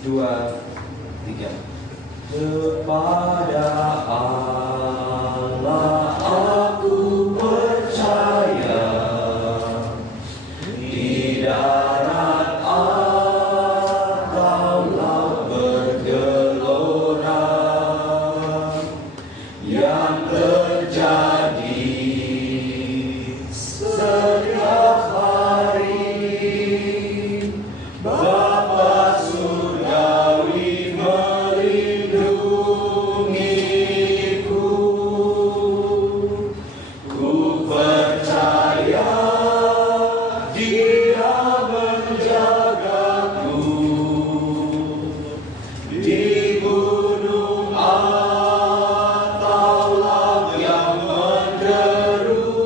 2, 3. Kepada Allah aku percaya, di darat atau laut bergelora, yang terjadi setiap hari. Bapa surgawi melindungiku, ku percaya Dia menjagaku di gunung atau laut yang menderu,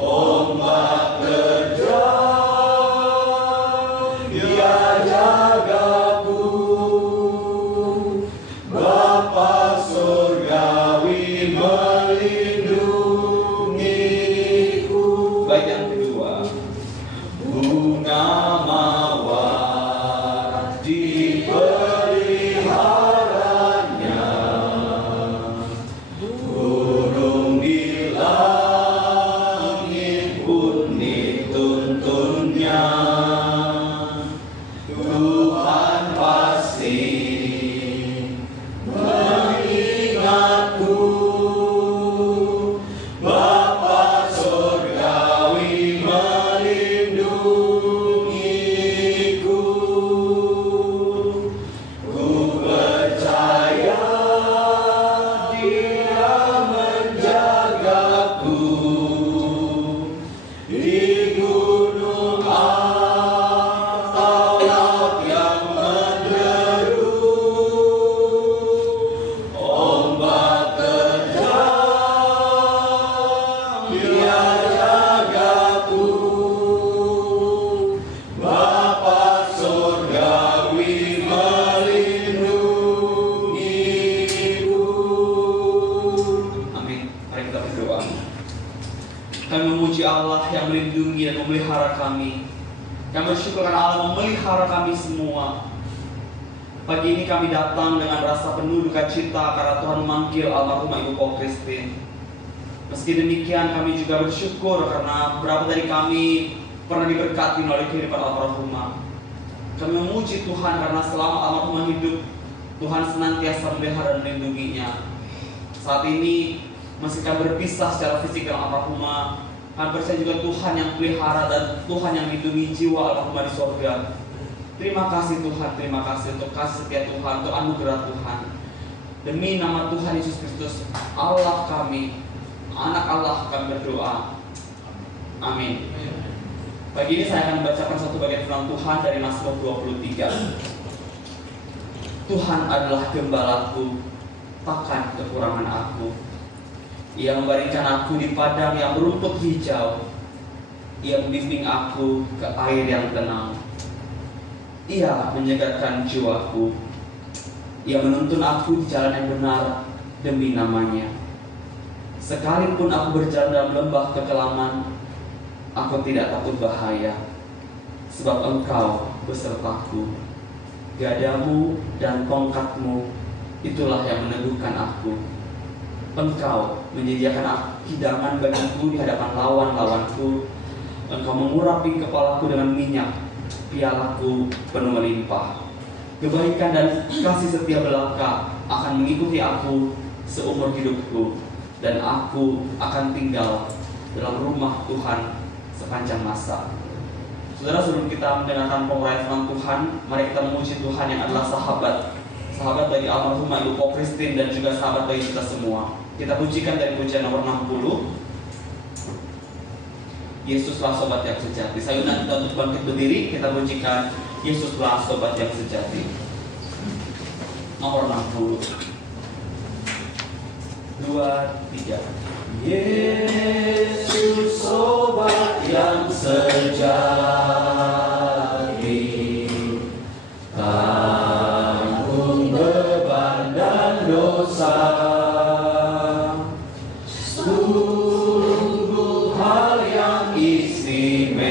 ombak terjang, Dia jagaku. Bapa surgawi melindungiku. Baik, yang kedua, bunga mawar dipeliharanya, burung di langit pun dituntunnya. Tuhan pasti mengingatku. Bapa surgawi melindungiku, ku percaya Dia menjagaku di gunung atau laut yang menderu, ombak terjang, Dia jagaku. Bapa surgawi melindungiku. Amin. Mari kita berdoa. Kami memuji Allah yang melindungi dan memelihara kami. Kami bersyukur karena Allah memelihara kami semua. Pagi ini kami datang dengan rasa penuh duka cita karena Tuhan memanggil almarhumah Ibu Ko Christine. Meski demikian kami juga bersyukur karena beberapa dari kami pernah diberkati melalui kehidupan almarhumah. Kami memuji Tuhan karena selama almarhumah hidup, Tuhan senantiasa memelihara dan melindunginya. Saat ini meski kami berpisah secara fisik dengan almarhumah, kami percaya juga Tuhan yang pelihara dan Tuhan yang melindungi jiwa almarhumah di surga. Terima kasih Tuhan, terima kasih untuk kasih setia Tuhan, untuk anugerah Tuhan. Demi nama Tuhan Yesus Kristus, Allah kami, anak Allah, kami berdoa. Amin. Pagi ini saya akan membacakan satu bagian firman Tuhan dari Mazmur 23. Tuhan adalah gembalaku, takkan kekurangan aku. Ia membaringkan aku di padang yang berumput hijau. Ia membimbing aku ke air yang tenang. Ia menyegarkan jiwaku. Ia menuntun aku di jalan yang benar demi namanya. Sekalipun aku berjalan dalam lembah kekelaman, aku tidak takut bahaya, sebab Engkau besertaku. Gadamu dan tongkatmu, itulah yang meneguhkan aku. Engkau menyediakan hidangan bagiku di hadapan lawan-lawanku. Engkau mengurapi kepalaku dengan minyak, pialaku penuh melimpah. Kebaikan dan kasih setia belaka akan mengikuti aku seumur hidupku, dan aku akan tinggal dalam rumah Tuhan sepanjang masa. Saudara, sebelum kita mendengarkan penguraian firman Tuhan, mari kita memuji Tuhan yang adalah sahabat bagi almarhumah Ibu Ko Christine dan juga sahabat bagi kita semua. Kita pujikan dari pujian nomor 60. Yesuslah sobat yang sejati. Saya undang kita untuk bangkit berdiri, kita pujikan Yesuslah sobat yang sejati. Nomor 60. 2, 3. Yesus sobat yang sejati, tanggung beban dan dosa. Sungguh hal yang istimewa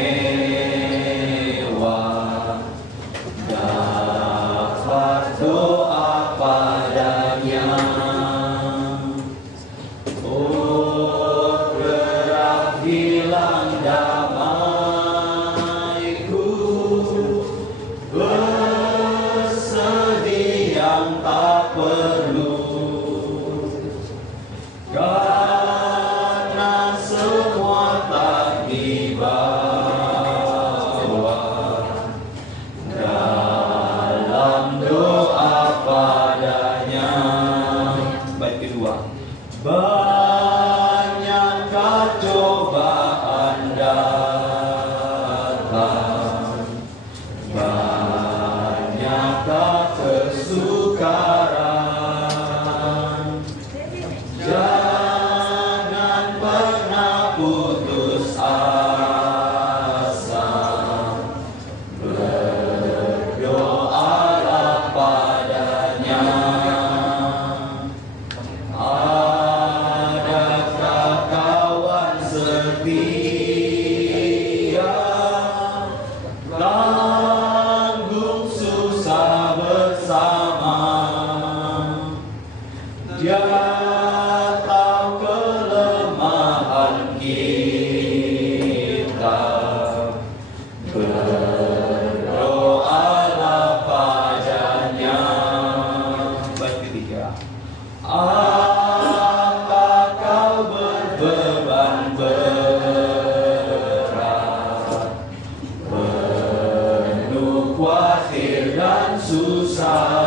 bersedih yang tak perlu, karena semua tak dibawa dalam doa padanya. Bait kedua. Banyakkah cobaan datang, banyakkah kesukaran, jangan pernah putus asa, berdoalah padanya. Adakah kawan setia, tanggung susah bersama, dia tahu kelemahan kita, berdoalah padanya. Bait ketiga. Apa kau berbeban berat, penuh khawatir dan susah?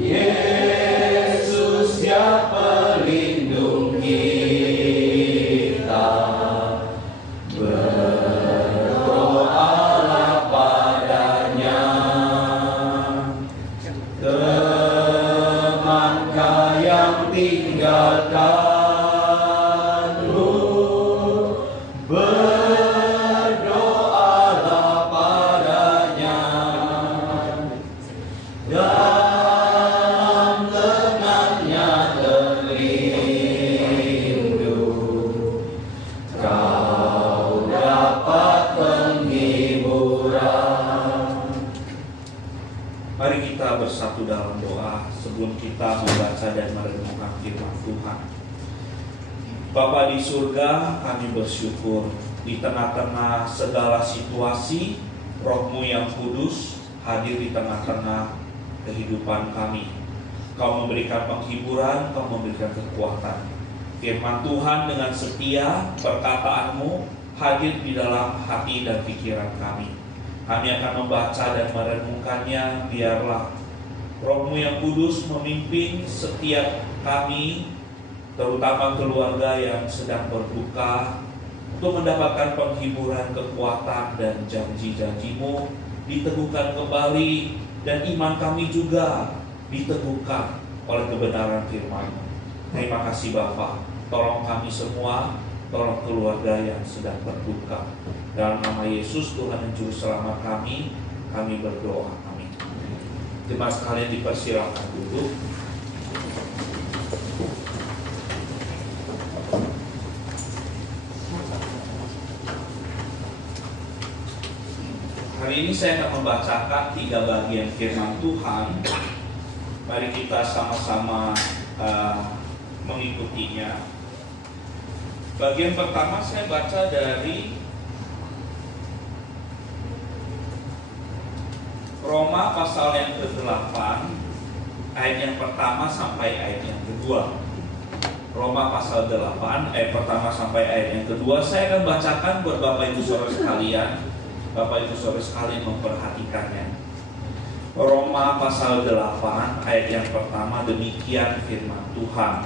Yesus dia pelindung kita, berdoalah padanya. Temankah yang tinggalkanmu, berdoalah padanya. Dalam lengannya terlindung, kau dapat penghiburan. Mari kita bersatu dalam doa sebelum kita membaca dan merenungkan firman Tuhan. Bapa di surga, kami bersyukur di tengah-tengah segala situasi, Roh-Mu yang kudus hadir di tengah-tengah kehidupan kami. Kau memberikan penghiburan, Kau memberikan kekuatan. Firman Tuhan dengan setia, perkataanmu hadir di dalam hati dan pikiran kami. Kami akan membaca dan merenungkannya. Biarlah Roh-Mu yang kudus memimpin setiap kami, terutama keluarga yang sedang berduka, untuk mendapatkan penghiburan, kekuatan, dan janji-janji-Mu diteguhkan kembali, dan iman kami juga diteguhkan oleh kebenaran firman-Mu. Terima kasih Bapa. Tolong kami semua, tolong keluarga yang sedang berduka. Dalam nama Yesus Tuhan dan Juru Selamat kami berdoa. Amin. Jemaat sekalian dipersilakan duduk. Hari ini saya akan membacakan 3 bagian firman Tuhan. Mari kita sama-sama mengikutinya. Bagian pertama saya baca dari Roma pasal yang ke-8 ayat yang pertama sampai ayat yang kedua. Roma pasal 8 ayat pertama sampai ayat yang kedua. Saya akan bacakan buat Bapak Ibu Saudara sekalian. Bapak Ibu Saudara sekalian memperhatikannya. Roma pasal 8 ayat yang pertama, demikian firman Tuhan.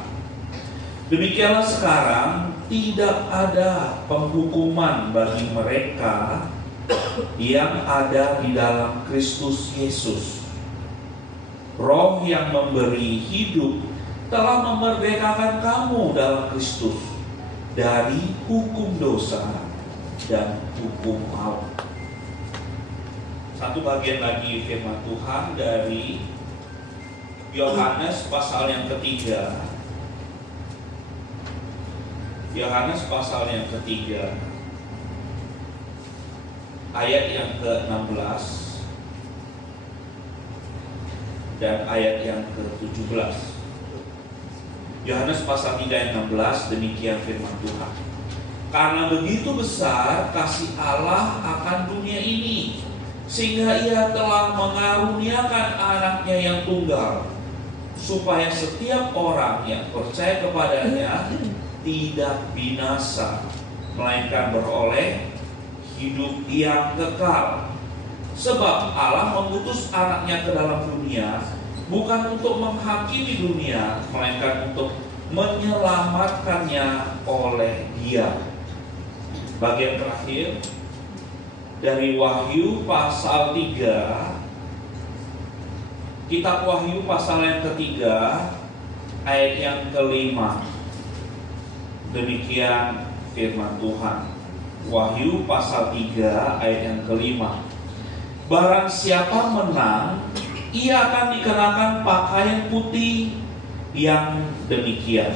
Demikianlah sekarang tidak ada penghukuman bagi mereka yang ada di dalam Kristus Yesus. Roh yang memberi hidup telah memerdekakan kamu dalam Kristus dari hukum dosa dan hukum maut. Satu bagian lagi firman Tuhan dari Yohanes pasal yang ketiga. Yohanes pasal yang ketiga ayat yang ke-16 dan ayat yang ke-17. Yohanes pasal 3 ayat 16, demikian firman Tuhan. Karena begitu besar kasih Allah akan dunia ini, sehingga ia telah mengaruniakan anaknya yang tunggal, supaya setiap orang yang percaya kepadanya tidak binasa, melainkan beroleh hidup yang kekal. Sebab Allah mengutus anaknya ke dalam dunia bukan untuk menghakimi dunia, melainkan untuk menyelamatkannya oleh Dia. Bagian terakhir dari Wahyu pasal 3, kitab Wahyu pasal yang ketiga ayat yang kelima. Demikian firman Tuhan. Wahyu pasal 3 ayat yang kelima. Barang siapa menang, ia akan dikenakan pakaian putih yang demikian.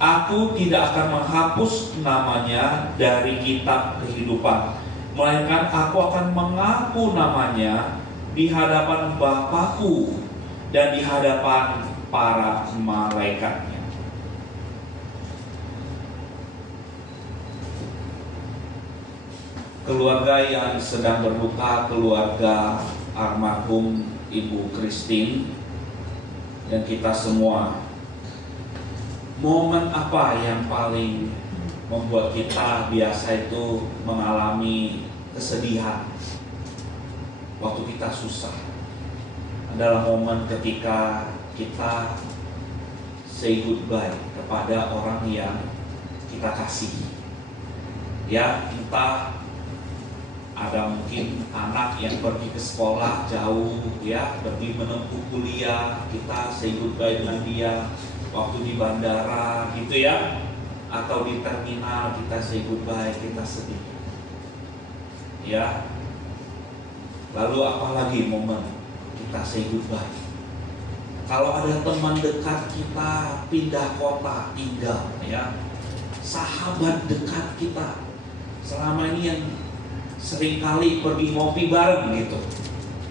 Aku tidak akan menghapus namanya dari kitab kehidupan, melainkan aku akan mengaku namanya di hadapan Bapakku dan di hadapan para malaikatnya. Keluarga yang sedang berduka, keluarga almarhum Ibu Christine dan kita semua, momen apa yang paling membuat kita biasa itu mengalami kesedihan waktu kita susah? Adalah momen ketika kita say goodbye kepada orang yang kita kasih. Ya, entah ada mungkin anak yang pergi ke sekolah jauh, ya, pergi menempuh kuliah, kita say goodbye dengan dia. Waktu di bandara gitu ya, atau di terminal kita say goodbye, kita sedih. Ya. Lalu apalagi momen kita say goodbye? Kalau ada teman dekat kita pindah kota tinggal, ya, sahabat dekat kita selama ini yang seringkali pergi ngopi bareng gitu,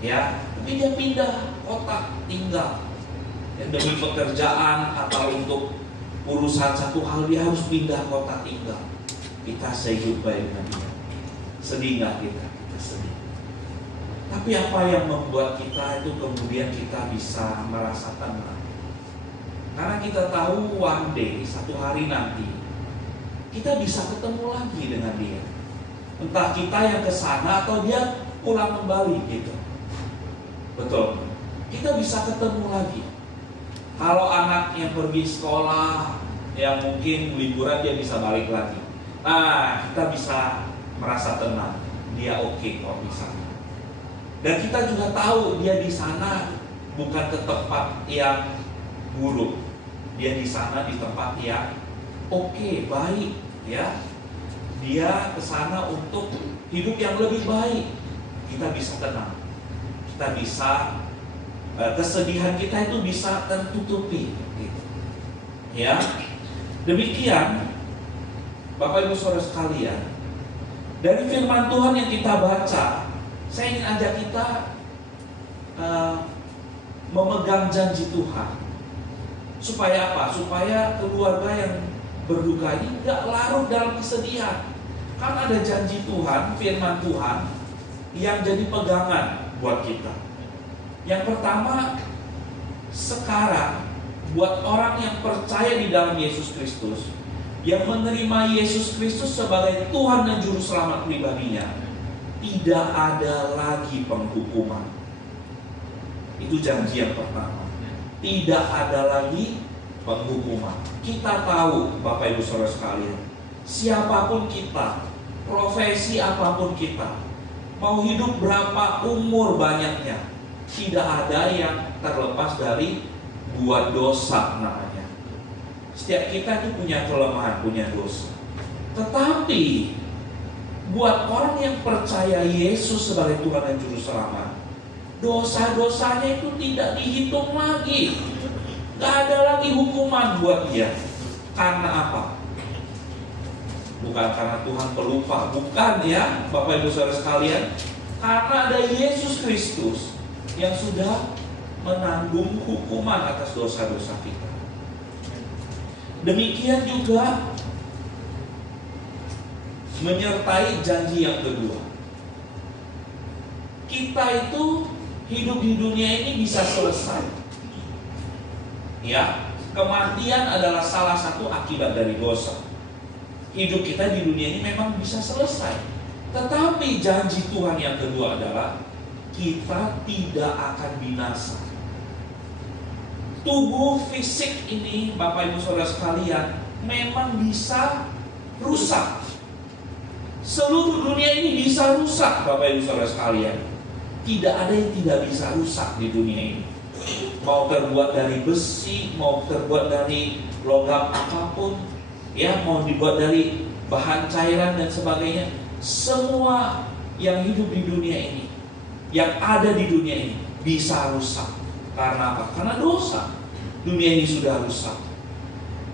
ya, tapi dia pindah kota tinggal, ya, demi pekerjaan atau untuk urusan satu hal dia harus pindah kota tinggal. Kita say goodbye dengan dia. Sedih nggak kita? Kita sedih. Tapi apa yang membuat kita itu kemudian kita bisa merasa tenang? Karena kita tahu one day, satu hari nanti kita bisa ketemu lagi dengan dia. Entah kita yang ke sana atau dia pulang kembali gitu. Betul. Kita bisa ketemu lagi. Kalau anak yang pergi sekolah, yang mungkin liburan dia bisa balik lagi. Nah, kita bisa merasa tenang. Dia oke kok di sana. Dan kita juga tahu dia di sana bukan ke tempat yang buruk. Dia di sana di tempat yang oke, baik, ya. Dia ke sana untuk hidup yang lebih baik. Kita bisa tenang. Kita bisa kesedihan kita itu bisa tertutupi gitu. Ya. Demikian Bapak Ibu Saudara sekalian, dari firman Tuhan yang kita baca, saya ingin ajak kita memegang janji Tuhan. Supaya apa? Supaya keluarga yang berduka ini gak larut dalam kesedihan. Kan ada janji Tuhan, firman Tuhan yang jadi pegangan buat kita. Yang pertama, sekarang buat orang yang percaya di dalam Yesus Kristus, yang menerima Yesus Kristus sebagai Tuhan dan Juru Selamat pribadinya, tidak ada lagi penghukuman. Itu janji yang pertama. Tidak ada lagi penghukuman. Kita tahu, Bapak Ibu Saudara sekalian, siapapun kita, profesi apapun kita, mau hidup berapa umur banyaknya, tidak ada yang terlepas dari buat dosa namanya. Setiap kita itu punya kelemahan, punya dosa. Tetapi buat orang yang percaya Yesus sebagai Tuhan dan Juru Selamat, dosa-dosanya itu tidak dihitung lagi. Gak ada lagi hukuman buat dia. Karena apa? Bukan karena Tuhan pelupa, bukan ya Bapak Ibu Saudara sekalian. Karena ada Yesus Kristus yang sudah menanggung hukuman atas dosa-dosa kita. Demikian juga menyertai janji yang kedua. kita itu hidup di dunia ini bisa selesai. Ya, kematian adalah salah satu akibat dari dosa. Hidup kita di dunia ini memang bisa selesai. Tetapi janji Tuhan yang kedua adalah kita tidak akan binasa. Tubuh fisik ini, Bapak Ibu Saudara sekalian, memang bisa rusak. Seluruh dunia ini bisa rusak, Bapak Ibu Saudara sekalian. Tidak ada yang tidak bisa rusak di dunia ini. Mau terbuat dari besi, mau terbuat dari logam apapun, ya, mau dibuat dari bahan cairan dan sebagainya. Semua yang hidup di dunia ini, yang ada di dunia ini, bisa rusak. Karena apa? Karena dosa. Dunia ini sudah rusak.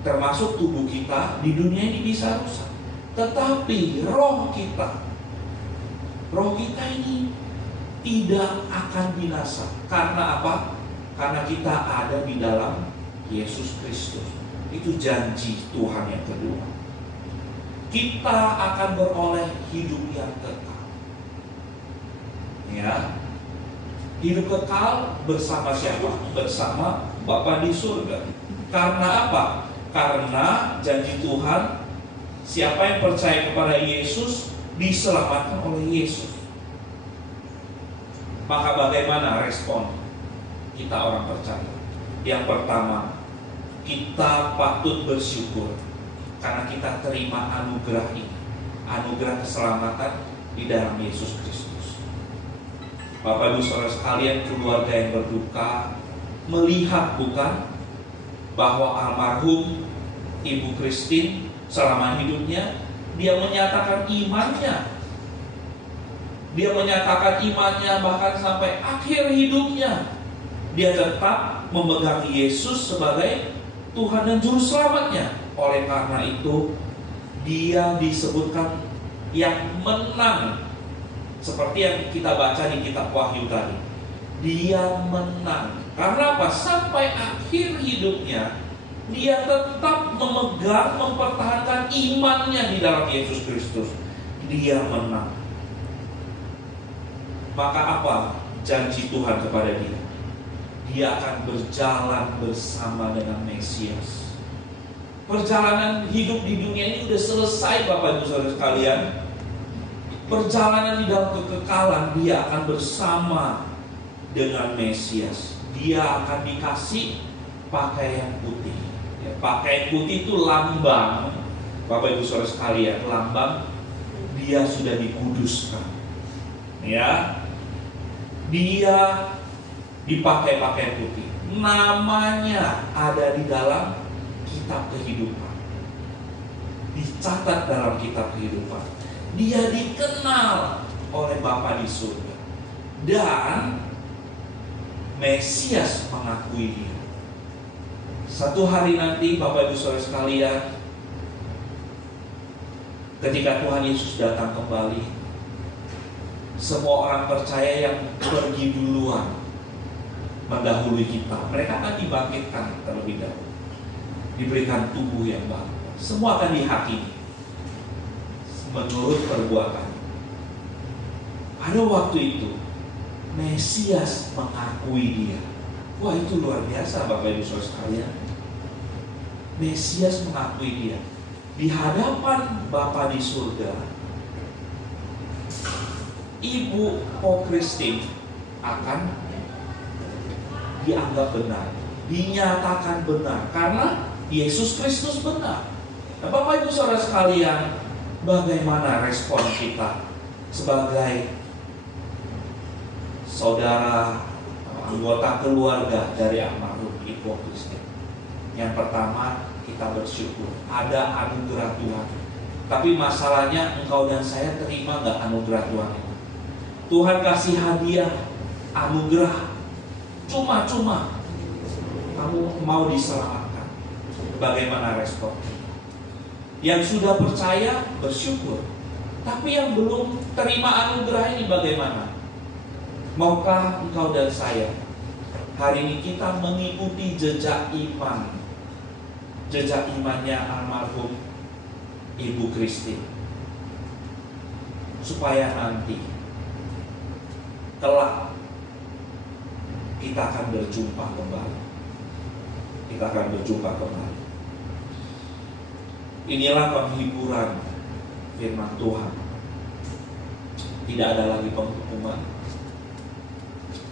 Termasuk tubuh kita di dunia ini bisa rusak. Tetapi roh kita ini tidak akan binasa. Karena apa? Karena kita ada di dalam Yesus Kristus. Itu janji Tuhan yang kedua. Kita akan beroleh hidup yang kekal. Ya. Hidup kekal bersama siapa? Bersama Bapa di surga. Karena apa? Karena janji Tuhan, siapa yang percaya kepada Yesus diselamatkan oleh Yesus. Maka bagaimana respon kita orang percaya? Yang pertama, kita patut bersyukur karena kita terima anugerah ini, anugerah keselamatan di dalam Yesus Kristus. Bapak Ibu Saudara sekalian, keluarga yang berduka melihat bukan bahwa almarhum Ibu Christine selama hidupnya dia menyatakan imannya. Dia menyatakan imannya bahkan sampai akhir hidupnya. Dia tetap memegang Yesus sebagai Tuhan dan Juru Selamatnya. Oleh karena itu, dia disebutkan yang menang. Seperti yang kita baca di kitab Wahyu tadi. Dia menang. Karena apa? Sampai akhir hidupnya, dia tetap memegang, mempertahankan imannya di dalam Yesus Kristus. Dia menang. Maka apa janji Tuhan kepada dia? Dia akan berjalan bersama dengan Mesias. Perjalanan hidup di dunia ini sudah selesai, Bapak Ibu Saudara sekalian. Perjalanan di dalam kekekalan, dia akan bersama dengan Mesias. Dia akan dikasih pakaian putih. Ya, pakaian putih itu lambang, Bapak Ibu Saudara sekalian, lambang dia sudah dikuduskan. Ya, dia dipakai pakaian putih. Namanya ada di dalam kitab kehidupan. Dicatat dalam kitab kehidupan. Dia dikenal oleh Bapa di surga. Dan Mesias mengakui dia. Satu hari nanti Bapak Ibu Saudara sekalian, ketika Tuhan Yesus datang kembali, semua orang percaya yang pergi duluan mendahului kita, mereka akan dibangkitkan terlebih dahulu, diberikan tubuh yang baru. Semua akan dihakimi menurut perbuatan. Pada waktu itu Mesias mengakui dia. Wah, itu luar biasa Bapak Ibu Saudara sekalian. Mesias mengakui dia di hadapan Bapa di surga. Ibu Christine akan dianggap benar, dinyatakan benar karena Yesus Kristus benar. Nah, Bapak Ibu Saudara sekalian, bagaimana respon kita sebagai saudara, anggota keluarga dari almarhum Ibu Christine? Yang pertama, kita bersyukur ada anugerah Tuhan. Tapi masalahnya, engkau dan saya terima gak anugerah Tuhan itu? Tuhan kasih hadiah anugerah cuma-cuma, kamu mau diselamatkan. Bagaimana respon? Yang sudah percaya bersyukur, tapi yang belum terima anugerah ini bagaimana? Maukah engkau dan saya hari ini kita mengikuti jejak iman, jejak imannya almarhum Ibu Christine, supaya nanti kelak kita akan berjumpa kembali. Kita akan berjumpa kembali. Inilah penghiburan firman Tuhan. Tidak ada lagi penghukuman.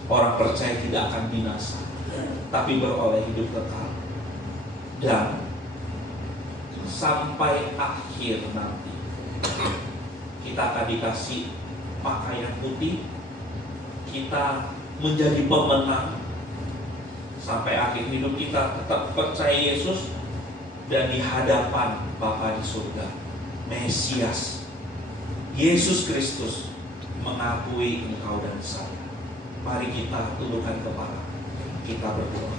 Orang percaya tidak akan binasa, tapi beroleh hidup kekal. Dan sampai akhir nanti kita akan dikasih pakaian putih. Kita menjadi pemenang. Sampai akhir hidup kita tetap percaya Yesus dan di hadapan Bapa di surga, Mesias Yesus Kristus mengakui engkau dan saya. Mari kita tundukkan kepala, kita berdoa.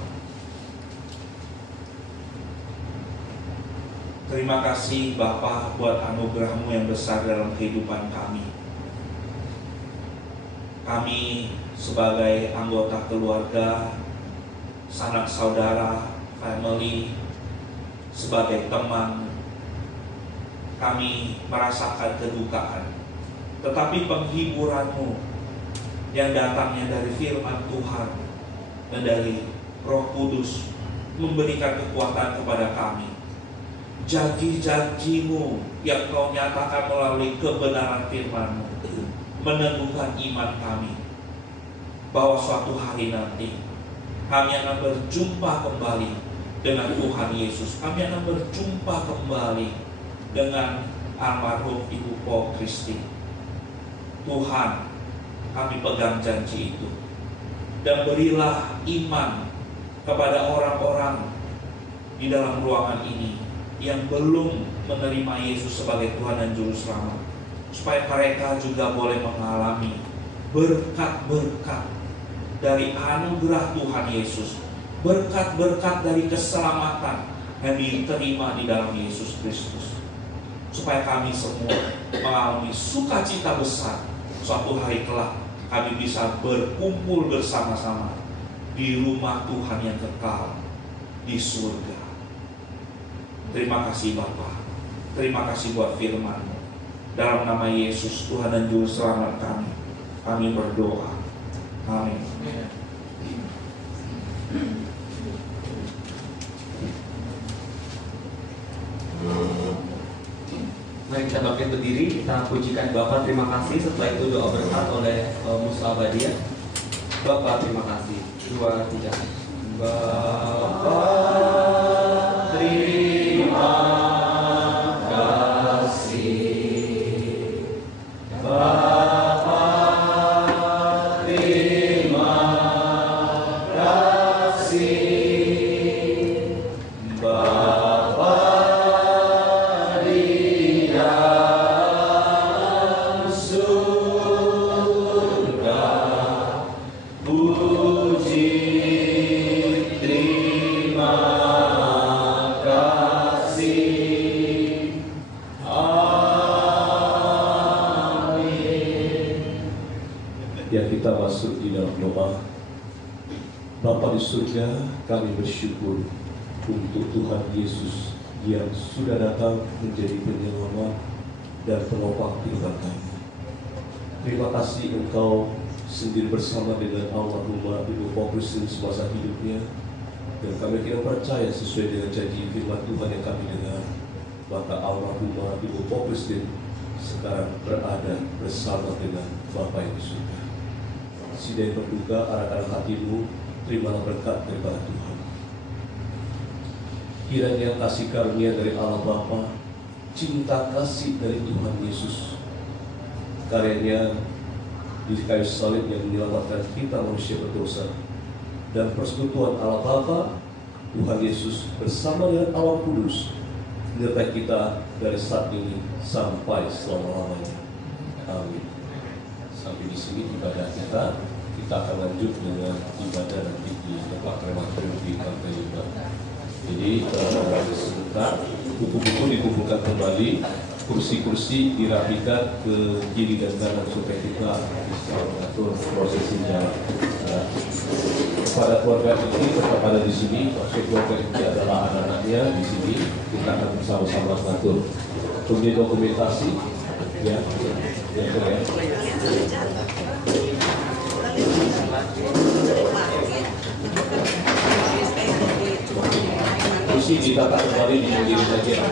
Terima kasih Bapa buat anugerah-Mu yang besar dalam kehidupan kami. Kami sebagai anggota keluarga, sanak saudara, family, sebagai teman, kami merasakan kedukaan. Tetapi penghiburan-Mu yang datangnya dari firman Tuhan dan dari Roh Kudus memberikan kekuatan kepada kami. Janji-janji-Mu yang Kau nyatakan melalui kebenaran firman-Mu meneguhkan iman kami bahwa suatu hari nanti kami akan berjumpa kembali dengan Tuhan Yesus. Kami akan berjumpa kembali dengan almarhum Ibu Po Kristi. Tuhan, kami pegang janji itu. Dan berilah iman kepada orang-orang di dalam ruangan ini yang belum menerima Yesus sebagai Tuhan dan Juru Selamat, supaya mereka juga boleh mengalami berkat-berkat dari anugerah Tuhan Yesus, berkat-berkat dari keselamatan yang diterima di dalam Yesus Kristus, supaya kami semua mengalami sukacita besar. Suatu hari kelak kami bisa berkumpul bersama-sama di rumah Tuhan yang kekal di surga. Terima kasih Bapa, terima kasih buat firman-Mu. Dalam nama Yesus Tuhan dan Juru Selamat kami berdoa. Amin. Mari kita bangkit berdiri, kita pujikan Bapa. Terima kasih. Setelah itu doa berkat oleh Musa Abadia. Bapa, terima kasih. 2, 3. Bapa, terima kasih. Bapa, terima kasih. Bapa di dalam surga, puji terima kasih. Amin. Ya, kita masuk di dalam doa. Bapa di surga, kami bersyukur untuk Tuhan Yesus yang sudah datang menjadi penyelamat dan penopang kehidupan kami. Terima kasih Engkau sendiri bersama dengan almarhumah Ibu Po Kristi semasa hidupnya, dan kami kira percaya sesuai dengan janji firman Tuhan yang kami dengar, maka almarhumah Ibu Po Kristi sekarang berada bersama dengan Bapa yang di surga. Sidai berduka arah-arah hatimu, terimalah berkat daripada Tuhan. Kiranya kasih karunia dari Allah Bapa, cinta kasih dari Tuhan Yesus, karyanya di kayu salib yang menyelamatkan kita manusia berdosa, dan persekutuan Allah Bapa, Tuhan Yesus bersama dengan Allah Kudus menyertai kita dari saat ini sampai selama-lamanya. Amin. Sampai di sini ibadah kita akan lanjut dengan ibadah nanti di tempat krematorium di Pantai Yuda. Jadi sebentar buku-buku dikumpulkan kembali, kursi-kursi dirapikan ke kiri dan kanan supaya kita bisa mengatur prosesi jalan. Kepada keluarga ini tetap ada di sini, maksud keluarga ini adalah anak-anaknya di sini, kita akan bersama-sama mengatur. Punya dokumentasi, ya. masih ditata kembali di diri bagian.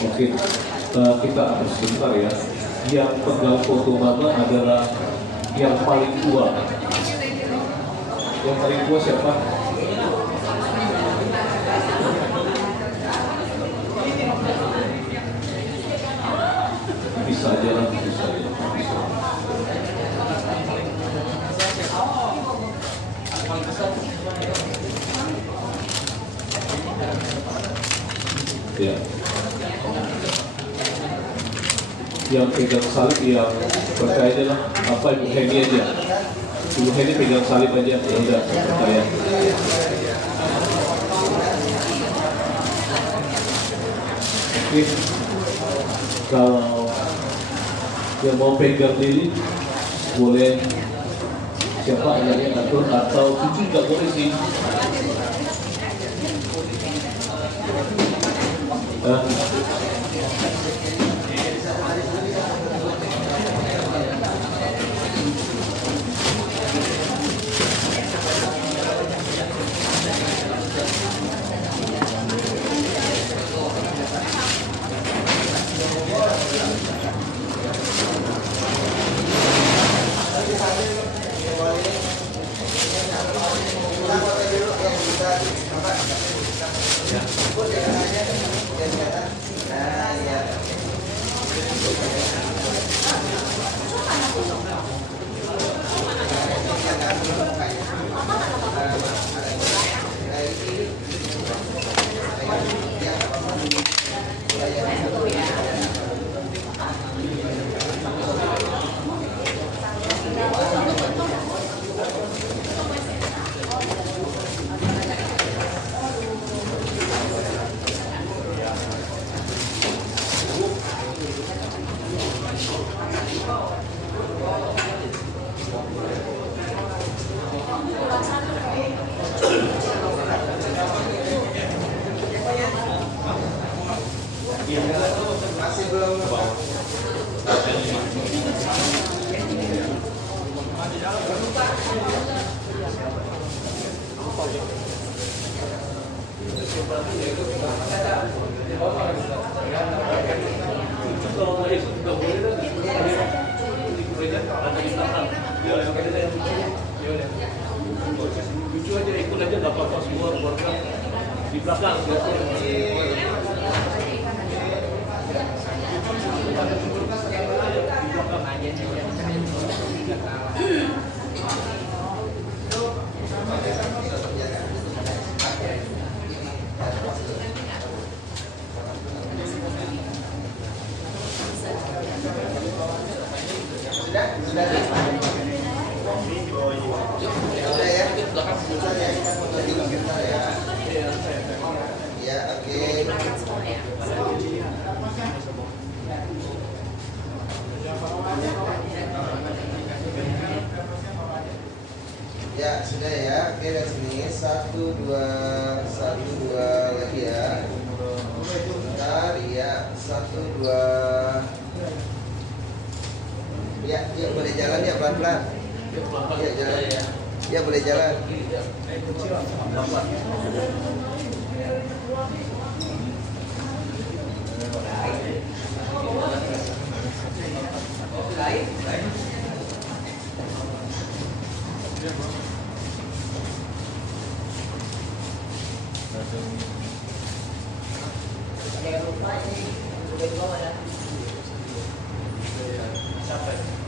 Oke, kita sebentar ya. Yang pegang foto mama adalah yang paling tua. Yang paling tua siapa? Bisa aja lah, bisa aja. Ya. Yang pegang salib yang percaya aja lah, apa Ibu Heni aja. Ibu Heni pegang salib aja, ya udah percaya. Oke. Kalau yang mau pegang lilin boleh siapa anaknya atur atau cucu juga boleh sih. Masih belum. Lucu aja, ikut aja nggak apa-apa, semua keluarga di belakang. Ya, sudah ya. Oke, dari sini 1, 2, 1, 2 lagi ya. Bentar, ya. 1, 2. Ya, ya boleh jalan ya pelan-pelan. Ya, jalan ya. Ya, boleh jalan. Jangan lupa ini udah di bawah ya. Sampai.